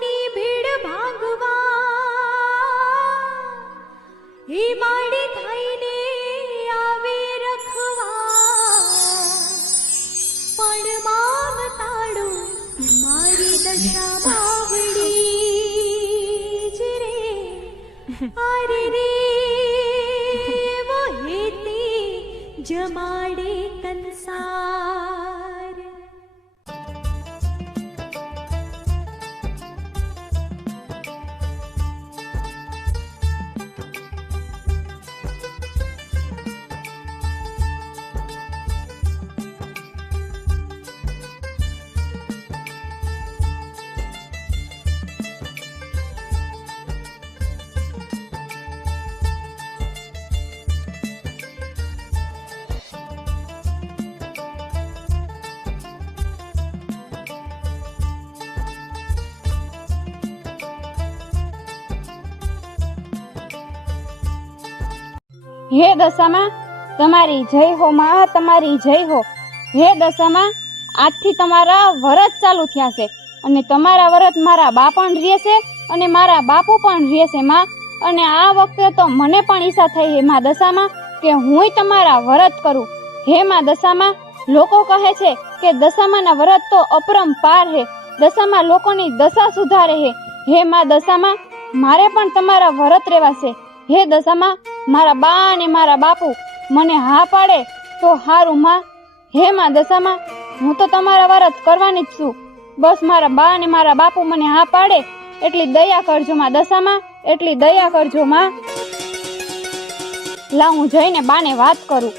ની ભીડ ભાગવા એ માડી થઈને આવે રખવા પણ મામ તાળું મારી દશા બાવડી જ રે અરે રે વો હેતી જમાડે કંસાર. હે દશામાં તમારી જય હો માં, તમારી જય હો. હે દશામાં આજથી તમારા વ્રત ચાલુ થયા છે અને તમારા વ્રત મારા બા પણ રહેશે અને મારા બાપુ પણ રહેશે માં. અને આ વખતે તો મને પણ ઈચ્છા થઈ હે માં દશામાં કે હુંય તમારા વ્રત કરું. હે માં દશામાં લોકો કહે છે કે દશામાના વ્રત તો અપરંપાર હે, દશામાં લોકોની દશા સુધારે હે. હે માં દશામાં મારે પણ તમારા વ્રત રહેવાશે. હે દશામાં મારા બા અને મારા બાપુ મને હા પાડે તો હારું માં. હે માં દશામાં હું તો તમારા વ્રત કરવાની જ છું. બસ મારા બા અને મારા બાપુ મને હા પાડે એટલી દયા કરજો માં દશામાં, એટલી દયા કરજો માં. લા હું જઈને બાને વાત કરું.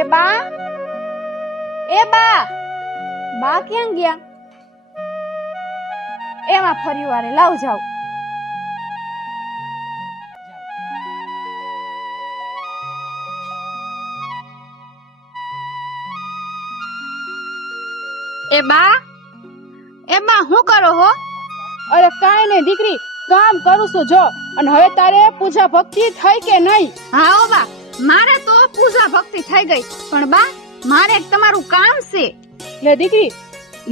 એ બા, એ બા, બા ક્યાં ગયા? એમાં ફરી વારે લાવ જાવ. એ બા, હું કરો હો? અરે કાંઈ નહીં દીકરી, કામ કરું છું જો. અને હવે તારે પૂજા ભક્તિ થઈ કે નહીં? હા ઓ બા, મારે તો પૂજા ભક્તિ થઈ ગઈ, પણ બા મારે એક તમારું કામ છે. લે દીકરી,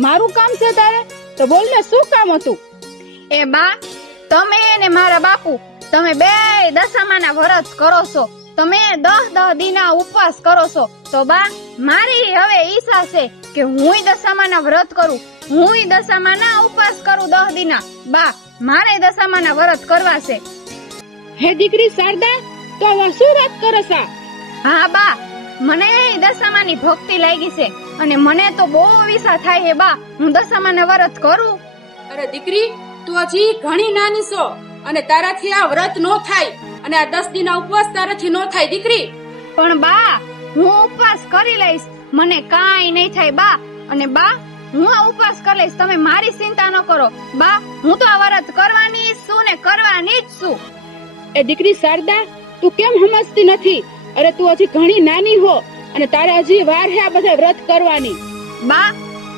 મારું કામ છે તારે? તો બોલ ને, શું કામ હતું? એ બા, તમે ને મારા બાપુ તમે બે દશામાના વ્રત કરો છો, તમે 10 દીના ઉપવાસ કરો છો. તો બા મારી હવે ઈચ્છા છે કે હુંય દશામાના વ્રત કરું, હુંય દશામાના ઉપવાસ કરું 10 દીના. બા મારે દશામાના વ્રત કરવા છે. હે દીકરી શારદા, તો હવે શું વાત કરસ આ? હા બા, મને દશામાની ભક્તિ લાગી છે અને મને તો બહુ ઈચ્છા થાય હે બા હું દશામાના વ્રત કરું. અરે દીકરી, તું હજી ઘણી નાની છો અને તારાથી આ વ્રત નો થાય અને આ 10 દીના ઉપવાસ તારાથી નો થાય દીકરી. પણ બા હું ઉપવાસ કરી લઈશ, મને કાંઈ નહીં થાય બા. અને બા હું આ ઉપવાસ કરી લઈશ, તમે મારી ચિંતા ન કરો બા. હું તો આ વ્રત કરવાની જ છું ને કરવાની જ છું. એ દીકરી શારદા, તું કેમ સમજતી નથી? અરે તું હજી ઘણી નાની હો અને તારે હજી વાર હે આ બધા વ્રત કરવાની. બા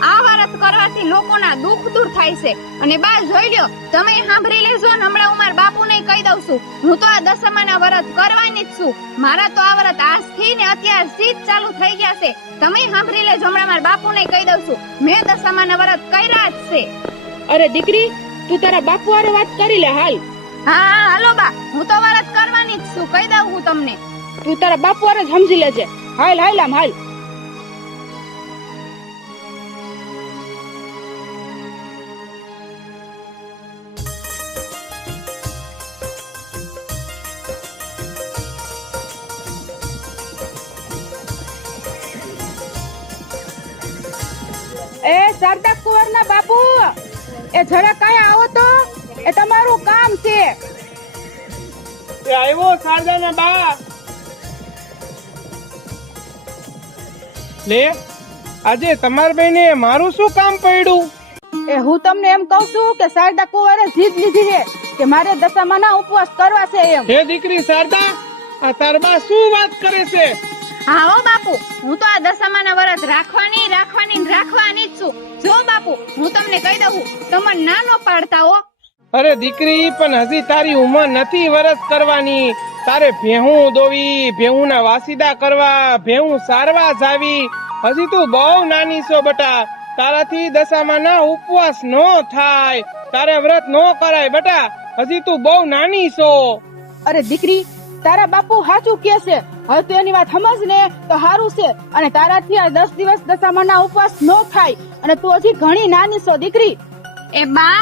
આ વ્રત કરવાથી લોકોના દુઃખ દૂર થાય છે. અને બા જોઈ લ્યો, તમે સાંભળી લેજો ને હમણાં હું મારા બાપુને કહી દઉં છું, હું તો આ દશામાના વ્રત કરવાની જ છું. મારા તો આ વ્રત આજથી ને અત્યારથી જ ચાલુ થઈ ગયા છે. તમે સાંભળી લેજો, હમણાં મારા બાપુને કહી દઉં છું, મેં દશામાના વ્રત કર્યા જ છે. અરે દીકરી, તું તારા બાપુ હારે વાત કરી લે હાલ. હા હાલો બા, હું તો વ્રત કરવાની જ છું, કહી દઉં હું તમને. તું તારા બાપુ હારે જ સમજી લેજે. હાલ હાલ આમ હાલ. એ શારદા કુંવરના બાપુ, એ જરા કાંઈ આવો તો, એ તમારું કામ છે. એ આવ્યો શારદાના બા. લે આજે તમાર બેને મારું શું કામ પડ્યું? એ હું તમને એમ કહું છું કે શારદા કુંવરે જીદ લીધી છે કે મારે દશામાના ઉપવાસ કરવા છે એમ. હે દીકરી શારદા, આ તાર બા શું વાત કરે છે? હા હો બાપુ, હું તો આ દશામાના વ્રત રાખવાની જ છું. જો બાપુ હું તમને કહી દઉં, તમે નાનો પાડતા હો. અરે દીકરી, પણ હજી તારી ઉંમર નથી વ્રત કરવાની. તારે ભેહું દોવી, ભેહું ના વાસીદા કરવા, ભેહું સારવા જાવી. હજી તું બહુ નાની છો બટા. તારાથી દશામાના ઉપવાસ નો થાય, તારે વ્રત નો કરાય બેટા, હજી તું બહુ નાની છો. અરે દીકરી, તારા બાપુ સાચું કે છે. હવે તું એની વાત સમજ ને તો સારું છે. અને તારાથી આ 10 દિવસ દશામાના ઉપવાસ નો થાય, અને તું હજી ઘણી નાની છો દીકરી. એ બા,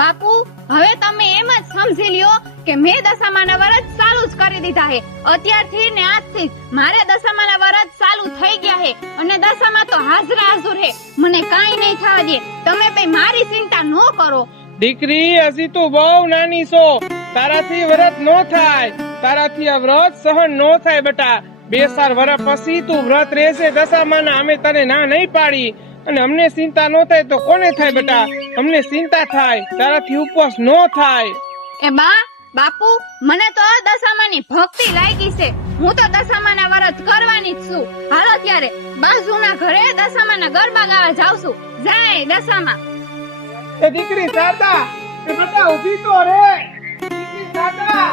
બાપુ, હવે તમે એમ જ સમજી લ્યો કે મેં દશામાના વ્રત ચાલુ જ કરી દીધા હે. અત્યારથી ને આજથી જ મારે દશામાના વ્રત ચાલુ થઈ ગયા હે, અને દશામાં તો હાજરા હાજર હે. મને કાઈ નહીં થવા દે. તમે બે મારી ચિંતા ન કરો. દીકરી, હજી તું બહુ નાની છો, તારાથી વ્રત નો થાય, તારાથી આ વ્રત સહન નો થાય બેટા. 2-4 વર્ષ પછી તું વ્રત રહેશે દશામાના, અમે તને ના નહીં પાડી. અને અમને ચિંતા નો થાય તો કોને થાય બેટા? અમને ચિંતા થાય, તારાથી ઉપવાસ નો થાય. એ બા, બાપુ, મને તો દશામાની ભક્તિ લાગી છે. હું તો દશામાના વ્રત કરવાની જ છું. હાલો ત્યારે બાજુના ઘરે દશામાના ગરબા ગાવા જાઉં છું. જય દશામા. એ દીકરી શારદા, એ બેટા ઊભી તો રે. દીકરી શારદા.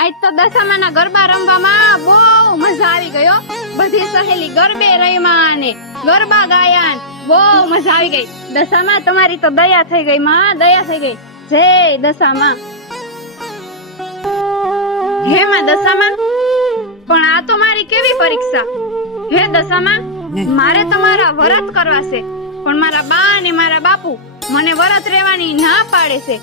આજ તો દશામાના ગરબા રમવામાં બહુ મજા આવી ગયો. બધી સહેલી ગરબે રમ્યા ને ગરબા ગાયા, બહુ મજા આવી ગઈ. દશામાં તમારી તો દયા થઈ ગઈ માં, દયા થઈ ગઈ. જય દશામાં. હે માં દશામાં, પણ આ તો મારી કેવી પરીક્ષા. હે દશામાં, મારે તમારા વ્રત કરવા છે, પણ મારા બા અને મારા બાપુ મને વ્રત રહેવાની ના પાડે છે.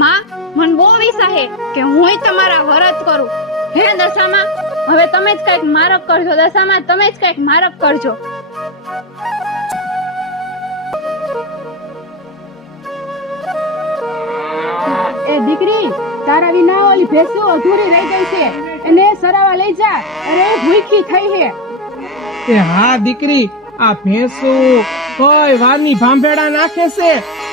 માં, મને બહુ વિશ્વાસ છે કે હું તમારા વ્રત કરું. હે દશામાં, હવે તમે જ કઈક મારક કરજો. દશામાં, તમે જ કઈક મારક કરજો. એ દીકરી, તારા વિના ઓલી ભેંસો અધૂરી રહી ગઈ છે, એને સરાવા લઈ જા. અરે ભૂખી થઈ હે. એ હા દીકરી, આ ભેંસો કઈ વારની ભાંભેડા નાખે છે.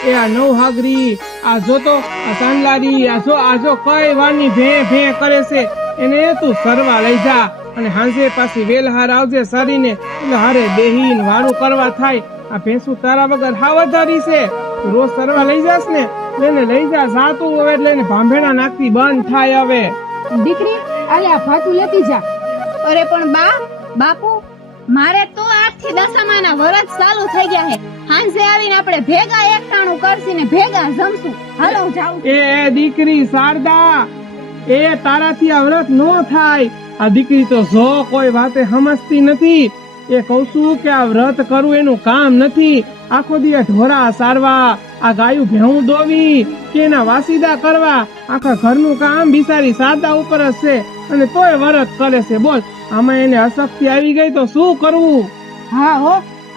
એ આ નવહાગરી, આ જો તો આ સાંડલારી, આ જો કઈ વારની ભે ભે કરે છે. એને તું સરવા લઈ જા, અને હાંજે પાછી વેલહાર આવજે સરીને, એટલે હારે બેહીન વાળું કરવા થાય. આ ભેંસું તારા વગર હાવ વધારી છે. તું રોજ સરવા લઈ જાસ ને, એને લઈ જા. જાતું હવે એટલે એને ભાંભેડા નાખતી બંધ થાય હવે. દીકરી, આલે આ ભાતું લેતી જા. અરે પણ બા, બાપુ, મારે તો આજથી દશામાના વ્રત ચાલુ થઈ ગયા છે. હાંજે આવીને આપણે ભેગા એકટાણું કરશું ને ભેગા જમશું. હાલો હું જાઉં. એ દીકરી શારદા, એ તારાથી આ વ્રત નો થાય. આ દીકરી તો જો કોઈ વાતે સમજતી નથી. એ કઉ છું કે આ વ્રત કરવું એનું કામ નથી. આખો દિવસ ઢોરા સારવા, આ ગાયું ભેહું દોવી કે એના વાસીદા કરવા, આખા ઘરનું કામ બિચારી શારદા ઉપર જ છે, અને તોય વ્રત કરે છે. બોલ, આમાં એને અશક્તિ આવી ગઈ તો શું કરવું? હા હો,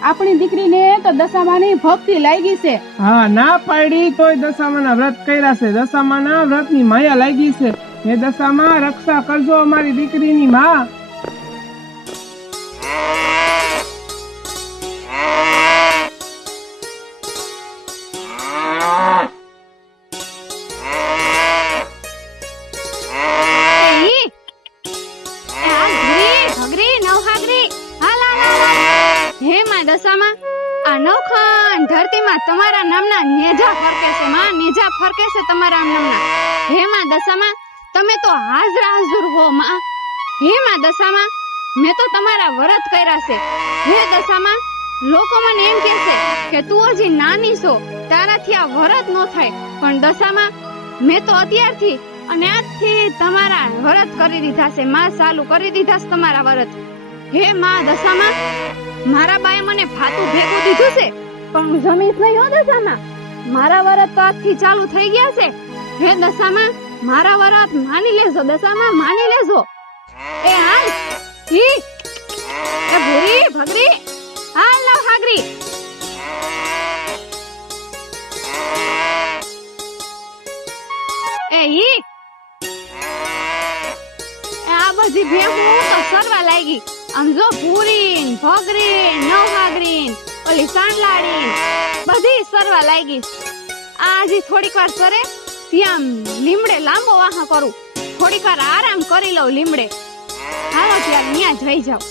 આપણી દીકરીને તો દશામાની ભક્તિ લાગી છે. હા, ના પાડી તોય દશામાના વ્રત કર્યા છે. દશામાના વ્રતની માયા લાગી છે. હે દશામાં, રક્ષા કરજો અમારી દીકરીની માં. દશામાં, આ નવખંડ ધરતીમાં તમારા નામના નેજા ફરકે છે માં, નેજા ફરકે છે તમારા નામના. હે માં દશામાં, તમે તો હાજરા હાજર હો માં. હે માં દશામાં, મેં તો તમારા વ્રત કર્યા છે. હે દશામાં, લોકો મને એમ કહે છે કે તું હજી નાની છો, તારાથી આ વ્રત નો થાય. પણ દશામાં, મેં તો અત્યારથી અને આજથી તમારા વ્રત કરી દીધા છે માં, ચાલુ કરી દીધા છે તમારા વ્રત. હે માં દશામાં, મારા બાએ મને ફાતું ભેગું દીધું છે, પણ હું જમીશ નહીં હો દશામાં. મારા વ્રત તો આજથી ચાલુ થઈ ગયા છે. હે દશામાં, મારા વ્રત માની લેજો. દશામાં, માની લેજો. એ હાલ ઈ એ ભૂરી ભગરી, હાલ લાવ હાગરી. એ ઈ આ બધી ભેગું તો સરવા લાગી. આમ જો ભૂરી ભગરી નવહાગરી ઓલી સાંડલાડી બધી સરવા લાગી. આ હજી થોડીક વાર સરે ત્યાં લીમડે લાંબો વાહ કરું, થોડીક વાર આરામ કરી લઉં લીમડે. હાલો ત્યારે ત્યાં જઈ જાવ.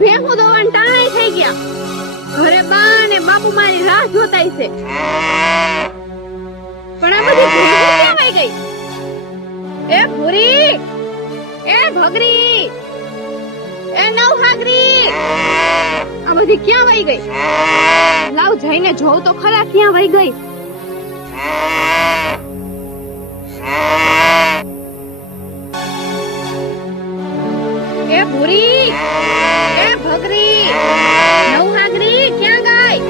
ભેહું દોવાન ટાણાઈ થઈ ગયા. ઘરે બા ને બાપુ મારી રાહ જોતાય છે. પણ આ બધી ભેહું ક્યાં વઈ ગઈ? એ ભૂરી, એ ભગરી, એ નવહાગરી, આ બધી ક્યાં વઈ ગઈ? લાવ જઈને જોઉં તો ખરા ક્યાં વઈ ગઈ. એ ભૂરી, એ ભગરી, નવહાગરી ક્યાં ગઈ?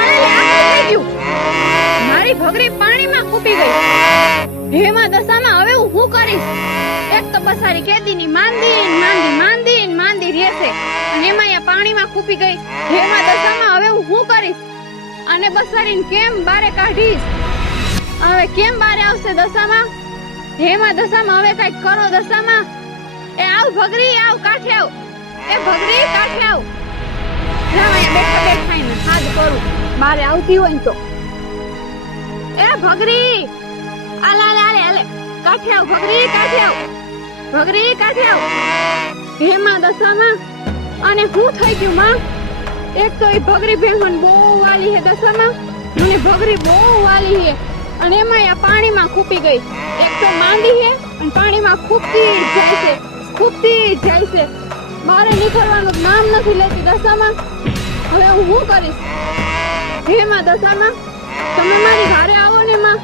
અરે લે, આ શું થઈ ગયું? મારી ભગરી પાણીમાં ખૂપી ગઈ. હેમાં દશામાં હવે હું શું કરીશ? એક તો બસારી કેદીની માંદી રહેશે અને એમાં આ પાણીમાં ખૂપી ગઈ. હેમાં દશામાં હવે હું શું કરીશ? અને બસારીને કેમ બારે કાઢીશ? હવે કેમ બારે આવશે દશામાં? હેમાં દશામાં હવે કઈક કરો દશામાં. એ આવ ભગરી, આવ કાઠે આવ. એ ભગરી કાઠે આવ. જાવ અહીંયા બેઠા ને હાથ કરું બારે આવતી હોય ને તો. એ ભગરી, આલે કાઠે આવ. ભગરી કાઠે આવ. ભગરી કાઠે આવ. હેમાં દશામાં અને શું થઈ ગયું માં? એક તો એ ભગરી બેહન બહુ વાલી હે દશામાં, મને ભગરી બહુ વાલી હે અને એમાં આ પાણીમાં ખૂપી ગઈ. એક તો માંદી હે અને પાણીમાં ખૂપતી જાય છે. મારે નીકળવાનું નામ નથી લેતી દશામાં. હવે હું શું કરીશ? હે માં દશામાં, તમે મારી ઘરે આવો ને માં.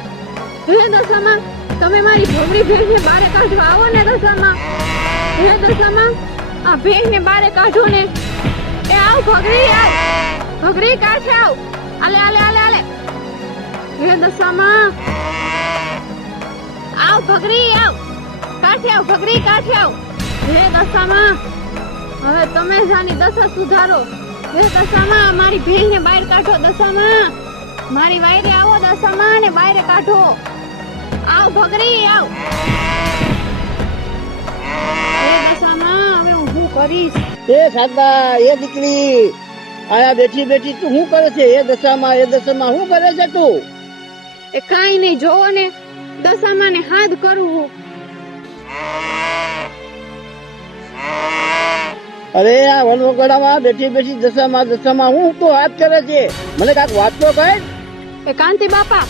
હે દશામાં, તમે મારી ભગરી ભેંસને બારે કાઢવા આવો ને દશામાં. હે દશામાં, આ ભેંસને બારે કાઢો ને. એ આવ ભગરી, આવ ભગરી કાઠે આવ. આલે. હે દશામાં, આવ ભગરી, આવ કાઠે આવ. ભગરી કાઠે આવ. હે દશામાં, હવે તમે જ આની દશા સુધારો. હે દશામાં, મારી ભેંસને બહાર કાઢો દશામાં. મારી વાયરે આવો દશામાં ને બહાર કાઢો. આવ ભગરી, આવ. હે દશામાં, હવે હું શું કરીશ? એ સાદા, એ દીકરી આયા બેઠી તું શું કરે છે? એ દશામાં શું કરે છે તું? એ કાઈ નહીં, જોવો ને દશામાં ને હાથ કરું. અરે આ વનવગડામાં બેઠી દશામાં હું તો હાથ કરે છે? મને કાંઈક વાત તો કહે. એ કાંતિ બાપા,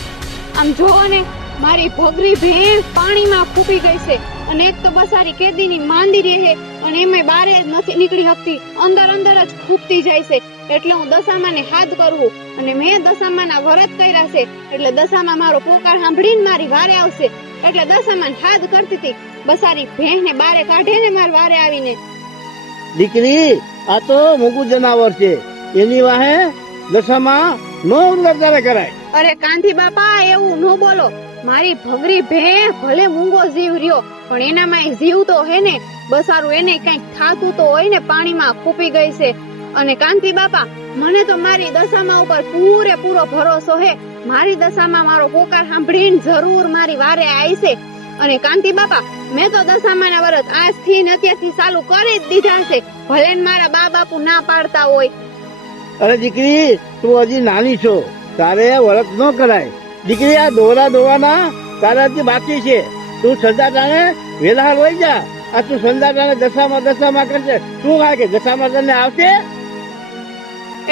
આમ જોવો ને મારી ભગરી ભેંસ પાણીમાં ખૂપી ગઈ છે અને એક તો બસારી કેદીની માંદી રહે અને એમાં બારે જ નથી નીકળી શકતી, અંદર જ ખૂપતી જાય છે. એટલે હું દશામાં ને હાથ કરું અને મેં દશામાં ના વ્રત કર્યા છે એટલે દશામાં મારો પોકાર સાંભળીને મારી વારે આવશે. એટલે દશામાં હાથ કરતી હતી. બસારી ભેંસ ને બારે કાઢે ને મારી વારે આવીને. દીકરી આ તો મૂંગું જનાવર છે, એની વાહે દશામાં નો ઉલ્લંઘન કરાય. અરે કાંતિ બાપા, એવું ન બોલો. મારી ભગરી ભેંસ ભલે મૂંગો જીવ રહ્યો પણ એનામાં જીવ તો હે ને. બસારું એને કઈક થાતું તો હોય ને, પાણીમાં ખૂપી ગઈ છે. અને કાંતિ બાપા, મને તો મારી દશામાં ઉપર પૂરેપૂરો ભરોસો હે. મારી દશામાં મારો પોકાર સાંભળીને જરૂર મારી વારે આવશે. અને કાંતિ બાપા, મેં તો દશામાં ના વ્રત આજથી ને અત્યારથી ચાલુ કરી જ દીધા છે, ભલે ને મારા બા બાપુ ના પાડતા હોય. અરે દીકરી, તું હજી નાની છો, તારે વ્રત ન કરાય. દીકરી આ દોરા દોવાના તારાથી બાકી છે. તું સંદાટાને વેલા વહી જા. આ તું સંદાટાને દશામાં કરશે, શું કાય કે દશામાં તને આવશે?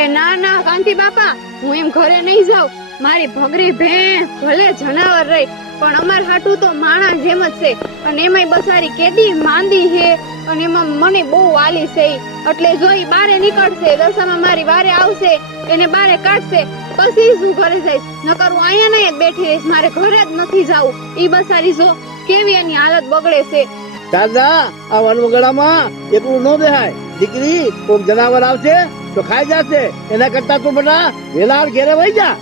એ ના કાંતિ બાપા, હું એમ ઘરે નહીં જાઉં. મારી ભગરી ભેંસ ભલે જનાવર રહી પણ અમાર હાટું તો માણસ જેમ જ છે. અને એમાંય બસારી કેદી માંદી છે અને એમાં મને બહુ વાલી છે. એટલે જો ઈ બારે નીકળશે, દશામાં મારી વારે આવશે, એને બારે કાઢશે, પછી શું ઘરે જઈશ? નકર હું અહીંયા નહીં જ બેઠી રહીશ, મારે ઘરે જ નથી જાવું. ઈ બસારી જો કેવી એની હાલત બગડે છે. દાદા, આ વનવગડામાં એટલું ન બેહાય. દીકરી કોક જનાવર આવશે તો ખાઈ જશે, એના કરતા તું બધા વેલા ઘેરે વહી જા.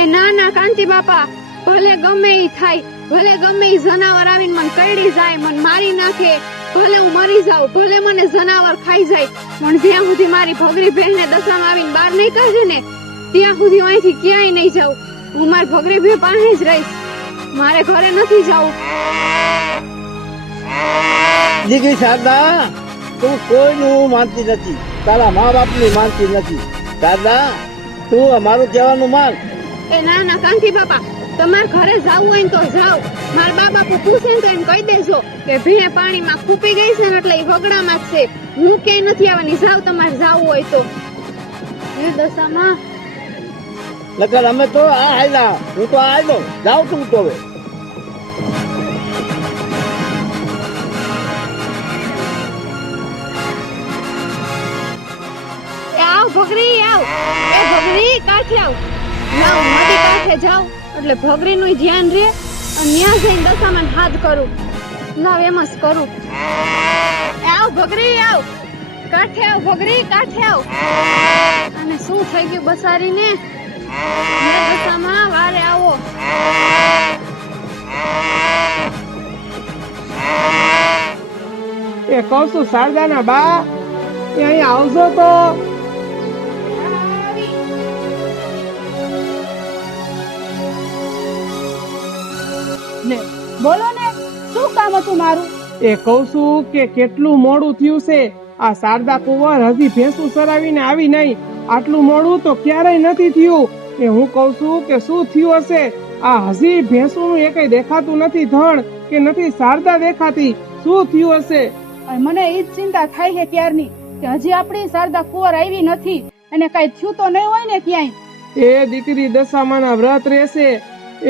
એ ના કાંતિ બાપા, ભલે ગમે ઈ થાય, ભલે ગમે ઈ જનાવર આવીને મને કરડી જાય, મને મારી નાખે, ભલે હું મરી જાઉં, ભલે મને જનાવર ખાઈ જાય, પણ જ્યાં સુધી મારી ભગરી ભેંસ ને દશામાં આવીને બહાર નહીં કાઢે ને ત્યાં સુધી હું અહીંથી ક્યાંય નહીં જાઉં. હું મારી ભગરી ભેંસ પાસે જ રહીશ, મારે ઘરે નથી જાવું. દીકરી શારદા, તું કોઈનું માનતી નથી, તારા મા બાપનું માનતી નથી. શારદા, તું અમારું કહેવાનું માન. એ ના કાંતિ બાપા, તમારે ઘરે જાવું હોય ને તો જાઓ. મારા બા બાપુ પૂછે ને તો એને કહી દેજો કે ભીણે પાણીમાં ખૂપી ગઈ છે ને એટલે એ વગડામાં જ છે. હું ક્યાંય નથી આવવાની. જાવ તમારે જાવું હોય તો. હે દશામાં, નકર અમે તો આ હાલ્યા, હું તો આ હાલ્યો જાઉં છું તો હવે. એ આવ ભગરી આવ. એ ભગરી કાંઠે આવ. જાવ નદી કાંઠે જાવ એટલે ભગરીનું ધ્યાન રહે અને ત્યાં જઈને દશામાં હાથ કરું. લાવ એમ જ કરું. એ આવ ભગરી આવ. કાંઠે આવ ભગરી કાંઠે આવ. અને શું થઈ ગયું બસારીને? હે દશામાં વારે આવો. એ કહું છું શારદાના બા, એ અહીંયા આવજો તો. લે બોલો ને, શું કામ હતું મારું? એ કહું છું કે કેટલું મોડું થયું છે. આ શારદા કુંવર હજી ભેંસું ચરાવીને આવી નહીં. આટલું મોડું તો ક્યારેય નથી થયું. એ હું કહું છું કે શું થયું હશે? આ હજી ભેંસું એ કઈ દેખાતું નથી ધણ કે નથી શારદા દેખાતી. શું થયું હશે? અને મને એ જ ચિંતા થાય છે ક્યારની કે હજી આપણી શારદા કુંવર આવી નથી. એને કઈ થયું તો નહીં હોય ને ક્યાંય? એ દીકરી દશામાના વ્રત રહેશે.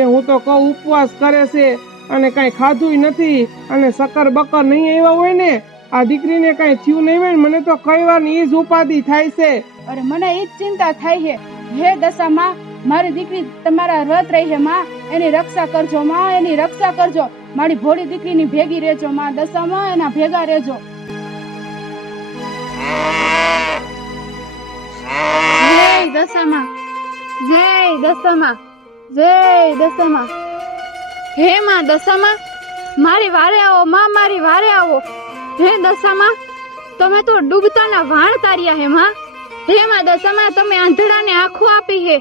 એ હું તો કહું ઉપવાસ કરે છે અને કઈ ખાધું નથી અને શક્કર બક્કર નહીં આવ્યા હોય ને. આ દીકરીને કઈ થયું નહીં હોય ને મને તો કઈ વાર ની જ ઉપાધિ થાય છે. અરે મને એ જ ચિંતા થાય છે. હે દશામાં, મારી દીકરી તમારા વ્રત રહી છે માં, એની રક્ષા કરજો માં, એની રક્ષા કરજો. મારી ભોળી દીકરીની ભેગી રહેજો માં. દશામાં એના ભેગા રહેજો. જય દશામાં, જય દશામાં, જય દશામાં. હે માં દશામાં, મારી વારે આવો માં, મારી વારે આવો. હે દશામાં, તમે તો ડૂબતાના વાણ તાર્યા હે માં. હે માં દશામાં, તમે આંધળાને આંખો આપી હે,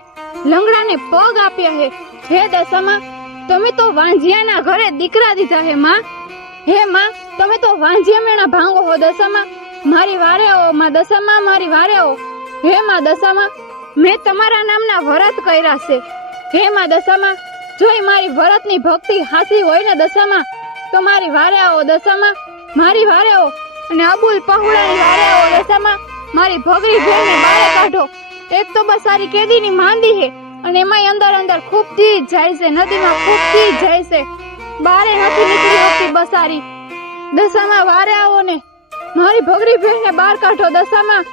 લંગડાને પગ આપ્યા હે. હે દશામાં, તમે તો વાંજિયાના ઘરે દીકરા દીધા હે માં. હે માં, તમે તો વાંજિયા મેણા ભાંગો હો દશામાં. મારી વારે આવો માં દશામાં, મારી વારે આવો. હે માં દશામાં, મેં તમારા નામના વ્રત કર્યા છે. હે માં દશામાં, જોઈ મારી વ્રતની ભક્તિ હાસી હોય ને દશામાં, તો મારી વારે આવો દશામાં, મારી વારે આવો. અને અબુલ પહોળાની વારે આવો દશામાં. મારી ભગરી ભેળને બારે કાઢો. એક તો બસારી કેદીની માંદી હે અને એમાંય અંદર અંદર ખૂબતી જ જાય છે, નદીમાં ખૂબતી જ જાય છે. બારે નથી નીકળી શકતી બસારી. દશામાં વારે આવો ને, મારી ભગરી ભેળને બાર કાઢો દશામાં.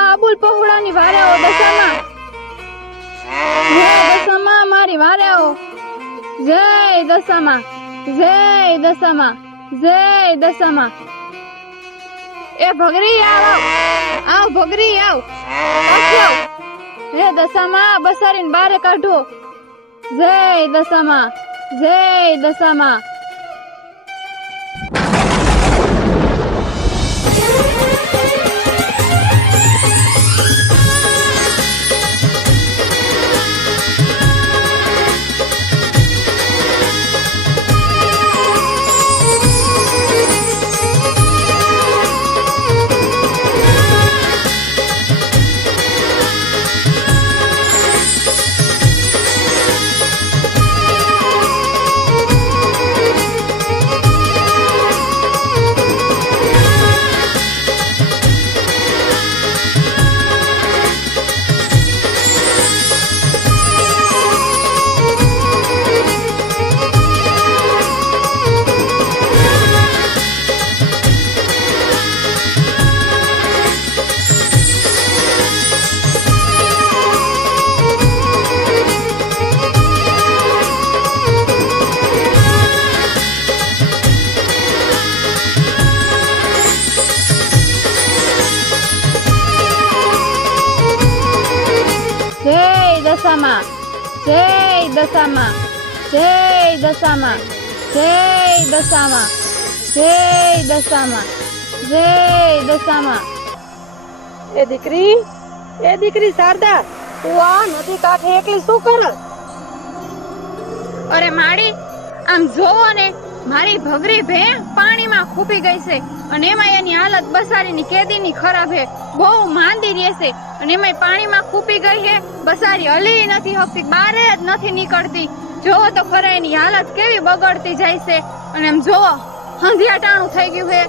આ અબુલ પહોળાની વારે આવો દશામાં. જય દશામાં, મારી વારે આવો. જય દશામાં, જય દશામાં, જય દશામાં. એ ભગરી આવ, આવ ભગરી આવ, પાછી આવ. હે દશામાં, બસારીને બારે કાઢો. જય દશામાં, જય દશામાં. દશામાં, જય દશામાં, જય દશામાં, જય દશામાં, જય દશામાં, જય દશામાં. એ દીકરી શારદા, તું આ નદી કાંઠે એકલી શું કરે? અરે માડી, આમ જોવો ને, મારી ભગરી ભે પાણીમાં ખૂપી ગઈ છે અને એમાં એની હાલત બસારીની કેદીની ખરાબ છે. બહુ માંદી રહેશે અને એમાં પાણીમાં ખૂપી ગઈ છે. બસારી હલી નથી શકતી, બારે જ નથી નીકળતી. જોવો તો ખરા એની હાલત કેવી બગડતી જાય છે. અને એમ જોવો હંધિયા ટાણું થઈ ગયું છે,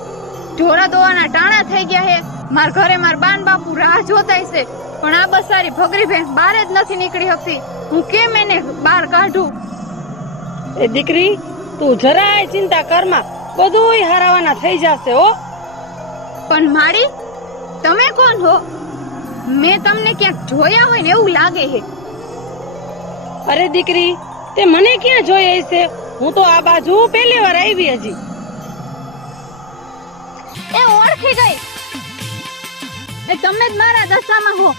ઢોરા દોવાના ટાણા થઈ ગયા છે. માર ઘરે માર બાન બાપુ રાહ જોતા છે, પણ આ બસારી ભગરી ભેંસ બહાર જ નથી નીકળી શકતી. હું કેમ એને બહાર કાઢું? એ દીકરી તું જરાય ચિંતા કરમાં, બધુંય હારાવાના થઈ જશે હો. પણ માડી, તમે કોણ હો? મેં તમને ક્યાંક જોયા હોય ને એવું લાગે છે. અરે દીકરી, તે મને ક્યાં જોઈ હશે? હું તો આ બાજુ પહેલી વાર આવી હજી. એ ઓળખી ગઈ, એ તમે જ મારા દશામાં હો.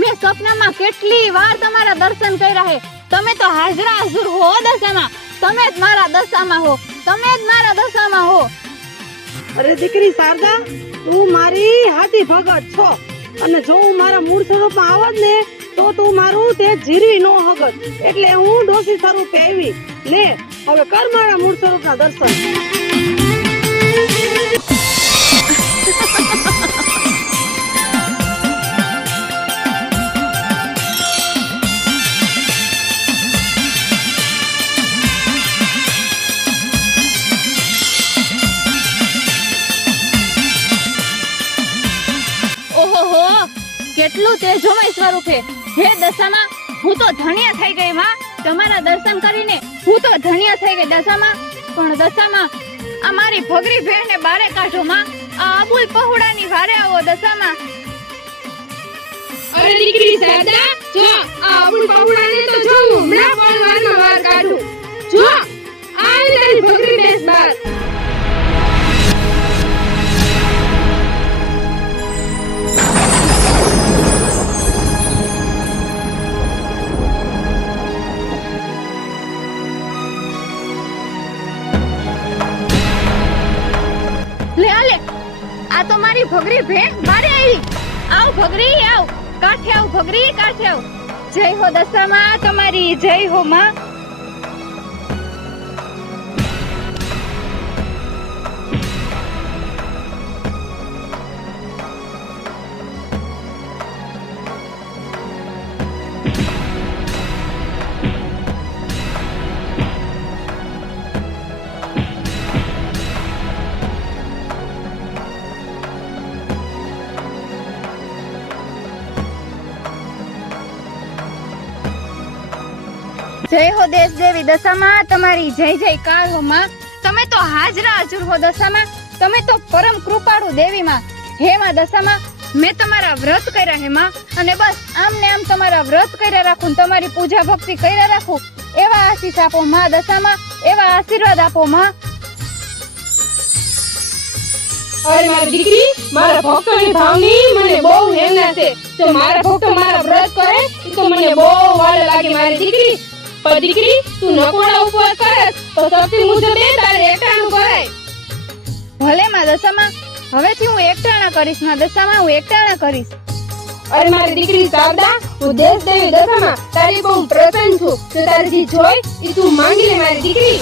મેં સપનામાં કેટલી વાર તમારા દર્શન કર્યા છે. તમે તો હાજરા હાજર હો દશામાં. તમે જ મારા દશામાં હો, તમે જ મારા દશામાં હો. અરે દીકરી શારદા, તું મારી હાથી ભગત છો, અને જો હું મારા મૂળ સ્વરૂપમાં આવત ને તો તું મારું તે જીરવી નો હગત. એટલે હું ડોસી સ્વરૂપે આવી. લે હવે કર મારા મૂળ સ્વરૂપના દર્શન. ઓહો, કેટલું તેજોમય સ્વરૂપ છે. હે દશામાં, હું તો ધન્ય થઈ ગઈ માં. તમારા દર્શન કરીને હું તો ધન્ય થઈ ગઈ દશામાં. પણ દશામાં, આ મારી ભગરી ભેણને બારે કાઢો માં. આ અબુલ પહોળાની વારે આવો દશામાં. અરે દીકરી શારદા, જો આ અબુલ પહોળાને તો જો હું હમણાં પણ વારમાં વાર કાઢું. જો આ તારી ભગરી ભેંસ બાર. લે આલે, આ તો મારી ભગરી ભેણ બારે આવી. આવ ભગરી આવ, કાઠે આવ ભગરી, કાઠે આવ. જય હો દશામાં તમારી, જય હો માં. જય હો દેશ દેવી દશામાં તમારી, જય જયકાર હો માં. તમે તો હાજરા હજુર હો દશામાં. તમે તો પરમ કૃપાળુ દેવી માં. હે માં દશામાં, મેં તમારા વ્રત કર્યા હે માં, અને બસ આમ ને આમ તમારા વ્રત કર્યા રાખું, તમારી પૂજા ભક્તિ કર્યા રાખું. એવા આશીષ આપો માં દશામાં, એવા આશીર્વાદ આપો માં. અરે મારી દીકરી, મારા ભક્તોની ભાવની મને બહુ હેમના છે. જો મારા ભક્તો મારા વ્રત કરે તો મને બહુ વાલા લાગે મારી દીકરી. પણ દીકરી, તું નકોડા ઉપવાસ કરસ તો શક્તિ મુજબ તારે એકટાણું કરાય. ભલે માં દશામાં, હવેથી હું એકટાણા કરીશ માં દશામાં, હું એકટાણા કરીશ. અરે મારી દીકરી શારદા, હું દેશ દેવી દશામાં તારી બહુ પ્રસન્ન છું. તો તારે જે જોઈ એ તું માંગી લે મારી દીકરી.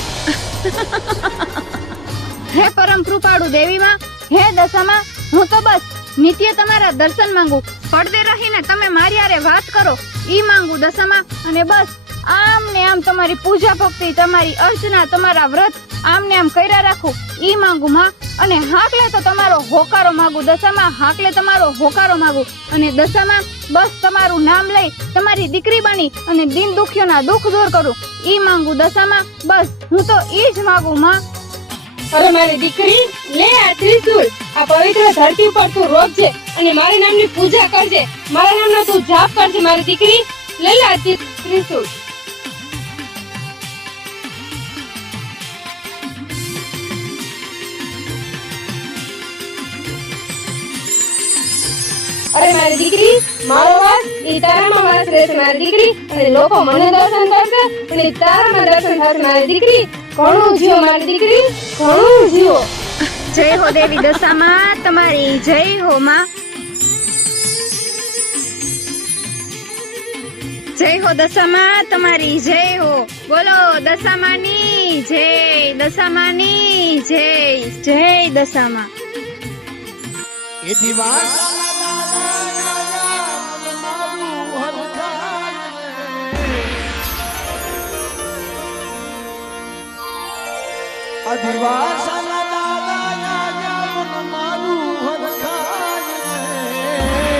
હે પરમ કૃપાળુ દેવી માં, હે દશામાં, હું તો બસ નિત્ય તમારા દર્શન માંગુ. પડદે રહીને તમે મારી હારે વાત કરો ઈ માંગુ દશામાં. અને બસ આમ ને આમ તમારી પૂજા ભક્તિ, તમારી અર્ચના, તમારા વ્રત આમ ને આમ કર્યા રાખું ઈ માંગુ માં. અને હાકલે તો તમારો હોકારો માંગુ દશામાં, હાકલે તમારો હોકારો માંગુ. અને દશામાં બસ તમારું નામ લઈ તમારી દીકરી બની અને દિન દુખિયોના દુઃખ દૂર કરું ઈ માંગુ દશામાં. બસ હું તો ઈ જ માંગુ માં. અરે મારી દીકરી, લે આ ત્રિશુલ. આ પવિત્ર ધરતી પર તું રોપજે અને મારા નામની પૂજા કરજે. મારા નામનો તું જાપ કરજે મારી દીકરી. લે આ ત્રિશુલ. અરે મારી દીકરી, મારો વાસ ઈ તારામાં વાસ રહેશે મારી દીકરી. અને લોકો મને દર્શન કરશે અને તારામાં દર્શન થશે મારી દીકરી. ઘણું જીવો મારી દીકરી, ઘણું જીવો. જય હો દેવી દશામાં તમારી, જય હો માં. જય હો દશામાં તમારી, જય હો. બોલો દશામાની જય, દશામાની જય, જય દશામાં. એ દિવાસ આદિવાસના દાદા યા મન મારું હરખાય રે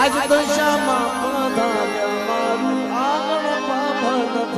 આજ દશામાં પધાર્યા મારું આંગણ પાપડ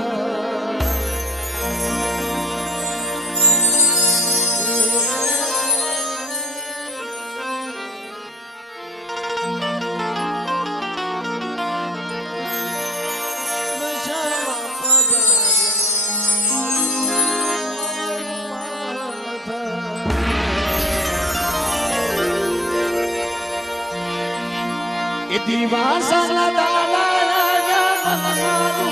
દિવાસના દાદા યા મન મારું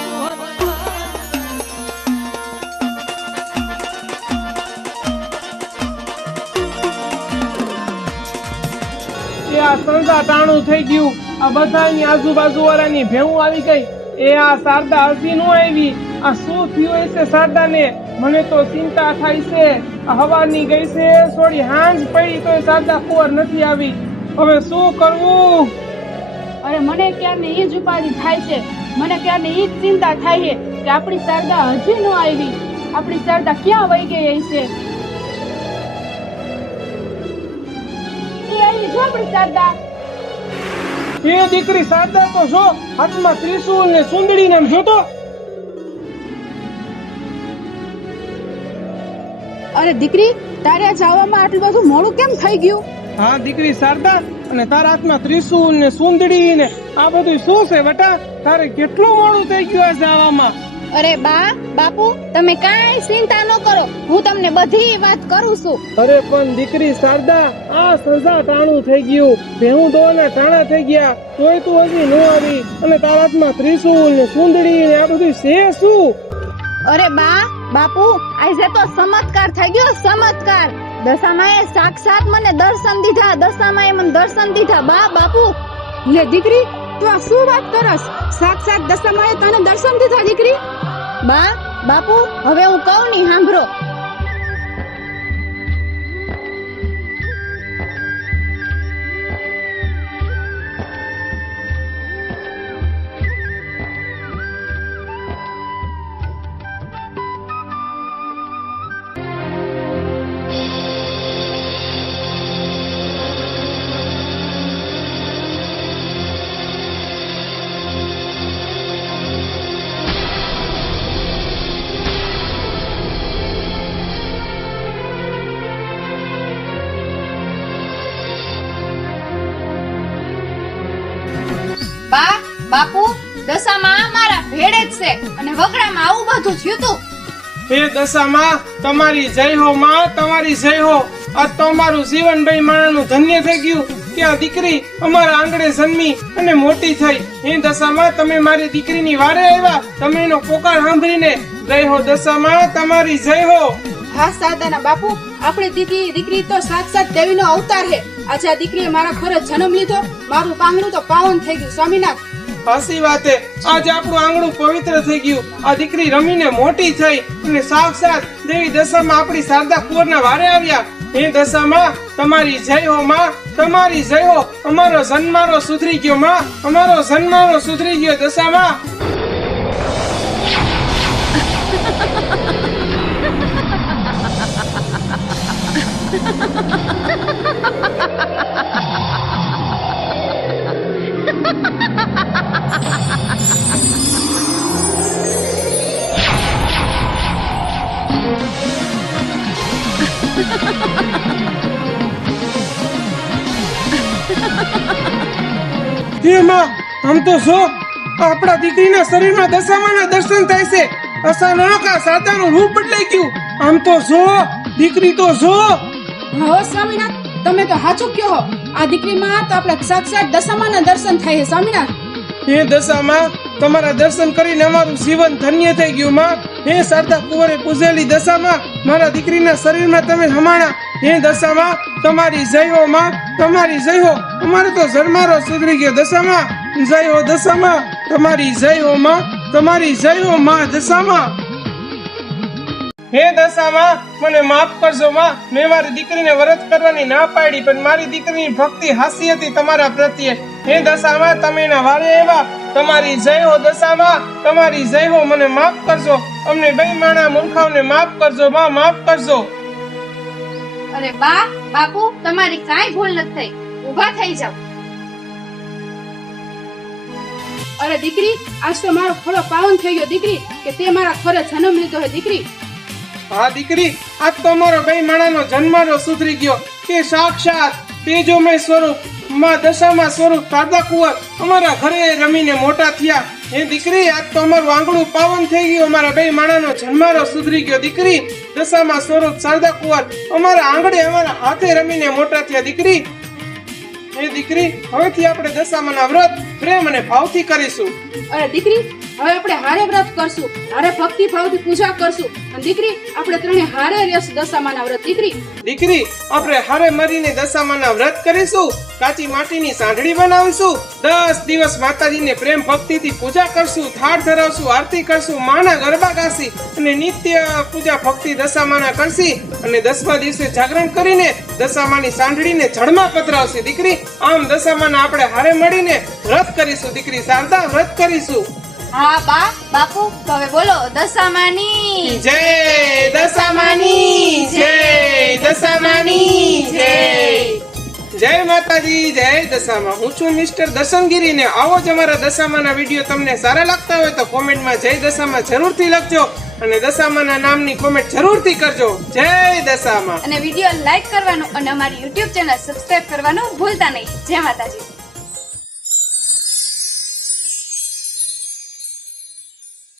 એ આ સંસા ટાણું થઈ ગયું. આ બધાની આજુબાજુ વાળાની ભેવું આવી ગઈ. એ આ શારદા હજી નો આવી. આ શું થયું હશે શારદાને? મને તો ચિંતા થાય છે. આ હવાની ગઈ છે થોડી હાંજ પડી તો શારદા કુંવર નથી આવી. હવે શું કરવું? અરે મને ક્યારની ઈ જ ઉપાધિ થાય છે. મને ક્યારની ઈ જ ચિંતા થાય છે કે આપણી શારદા હજી ન આવી. આપણી શારદા ક્યાં વહી ગઈ હશે? એ આવી જો આપણી શારદા. એ દીકરી શારદા તો જો હાથમાં ત્રિશુલ ને સુંદડી ને જોતો. અરે દીકરી, તારે આ જવામાં આટલું બધું મોડું કેમ થઈ ગયું? હા દીકરી શારદા, અને તારા હાથમાં ત્રિશુલ ને સુંદડી ને આ બધું શું છે બેટા? તારે કેટલું મોડું થઈ ગયું આ જવામાં? અરે બા બાપુ, તમે કાંઈ ચિંતા ન કરો, હું તમને બધી વાત કરું છું. અરે પણ દીકરી શારદા, આ સજા ટાણું થઈ ગયું. ભેહું દોવાના ટાણા થઈ ગયા તોય તું હજી ન આવી. અને તારા હાથમાં ત્રિશુલ ને સુંદડી ને આ બધું છે શું? અરે બા બાપુ, આજે તો ચમત્કાર થઈ ગયો, ચમત્કાર. દશામાએ સાક્ષાત મને દર્શન દીધા. દશામાએ મને દર્શન દીધા. બા બાપુ. લે દીકરી, તું આ શું વાત કરસ? સાક્ષાત દશામાએ તને દર્શન દીધા દીકરી? બા બાપુ, હવે હું કહું ની સાંભળો. બા બાપુ, દશામાં મારા ભેડે જ છે અને વગડામાં આવું બધું થયું તું. હે દશામાં, તમારી જય હો માં, તમારી જય હો. આ તમારું જીવન ભાઈ માણાનું ધન્ય થઈ ગયું કે આ દીકરી અમારા આંગણે જન્મી અને મોટી થઈ. હે દશામાં, તમે મારી દીકરીની વારે આવ્યા. તમે એનો પોકાર સાંભળીને જય હો દશામાં, તમારી જય હો. હા શારદાના બાપુ, આપણી દીકરી તો સાક્ષાત દેવીનો અવતાર છે. આજે આ દીકરીએ મારા ઘરે જન્મ લીધો, મારું પાંગણું તો પાવન થઈ ગયું. સ્વામિનાથ. સાચી વાત છે. આજે આપણું આંગણું પવિત્ર થઈ ગયું. આ દીકરી રમીને મોટી થઈ અને સાક્ષાત દેવી દશામાં આપણી શારદા કુંવરના વારે આવ્યા. હે દશામાં, તમારી જય હો માં, તમારી જય હો. અમારો જન્મારો સુધરી ગયો માં, અમારો જન્મારો સુધરી ગયો દશામાં. હે માં, આમ તો જો આપણા દીકરીના શરીરમાં દશામાના દર્શન થાય છે. અચાનક આ શારદાનું રૂપ બદલાઈ ગયું. આમ તો જો દીકરી તો જો. હો સ્વામિનાથ, તમે તો સાચું કહો છો. આ દીકરીમાં તો આપણે સાક્ષાત દશામાના દર્શન થાય છે. સ્વામિનાથ. હે દશામાં, તમારા દર્શન કરીને અમારું જીવન ધન્ય થઈ ગયું માં. હે શારદા કુંવરે પૂજેલી દશામાં, મારા દીકરીના શરીરમાં તમે હમાણા. હે દશામાં, તમારી જય હો માં, તમારી જય હો. અમારો તો જન્મારો સુધરી ગયો દશામાં. જય હો દશામાં, તમારી જય હો માં, તમારી જય હો માં દશામાં. હે દશામાં, મને માફ કરજો માં. મેં મારી દીકરીને વ્રત કરવાની ના પાડી, પણ મારી દીકરીની ભક્તિ હાસી હતી તમારા પ્રત્યે. હે દશામાં, તમે એના વારે આવ્યા તમારી જય હો દશામાં, તમારી જય હો. મને માફ કરજો, અમને બેઈમાના મૂર્ખાઓને માફ કરજો માં, માફ કરજો. અરે બા બાપુ તમારી કાંઈ ભૂલ નથી થઈ, ઊભા થઈ જાઓ. અરે દીકરી, આજ તો મારો ખોળો પાવન થઈ ગયો દીકરી, કે તે મારા ખોરે જન્મ લીધો હે દીકરી. હા દીકરી, આજ તો અમારો બેઈમાનાનો જન્મારો સુધરી ગયો કે સાક્ષાત તેજોમય સ્વરૂપ માં દશામાં સ્વરૂપ શારદા કુંવર અમારા ઘરે રમીને મોટા થયા. હે દીકરી, આજ તો અમારું આંગણું પાવન થઈ ગયું, અમારા બેઈમાનાનો જન્મારો સુધરી ગયો દીકરી. દશામાં સ્વરૂપ શારદા કુંવર અમારા આંગણે અમારા હાથે રમીને મોટા થયા દીકરી. હે દીકરી, હવેથી આપણે દશામાના વ્રત પ્રેમ અને ભાવથી કરીશું. અરે દીકરી, હવે આપણે હારે વ્રત કરશું, હારે ભક્તિ ભાવથી પૂજા કરશું, અને દીકરી આપણે ત્રણે હારે રહેશું દશામાના વ્રત. દીકરી, આપણે હારે મળીને દશામાના વ્રત કરીશું, કાચી માટીની સાંઢળી બનાવીશું, 10 દિવસ માતાજીને પ્રેમ ભક્તિથી પૂજા કરશું, થાળ ધરાવશું, આરતી કરશું, માના ગરબા ગાશી અને નિત્ય પૂજા ભક્તિ દશામાના કરશી અને 10મા દિવસે જાગરણ કરીને દશામાની સાંઢળીને જળમાં પધરાવશે દીકરી. આમ દશામાના આપણે હારે મળીને વ્રત કરીશું દીકરી, શારદા વ્રત કરીશું. હા બા બાપુ, તો હવે બોલો દશામાની જય, દશામાની જય, દશામાની જય. જય માતાજી, જય દશામાં. હું છું મિસ્ટર દર્શનગીરી ને આવો જ અમારા દશામાના વિડીયો તમને સારા લાગતા હોય તો કોમેન્ટમાં જય દશામાં જરૂરથી લખજો અને દશામાના નામની કોમેન્ટ જરૂરથી કરજો. જય દશામાં. અને વિડીયો લાઈક કરવાનું અને અમારી YouTube ચેનલ સબસ્ક્રાઇબ કરવાનું ભૂલતા નહીં. જય માતાજી.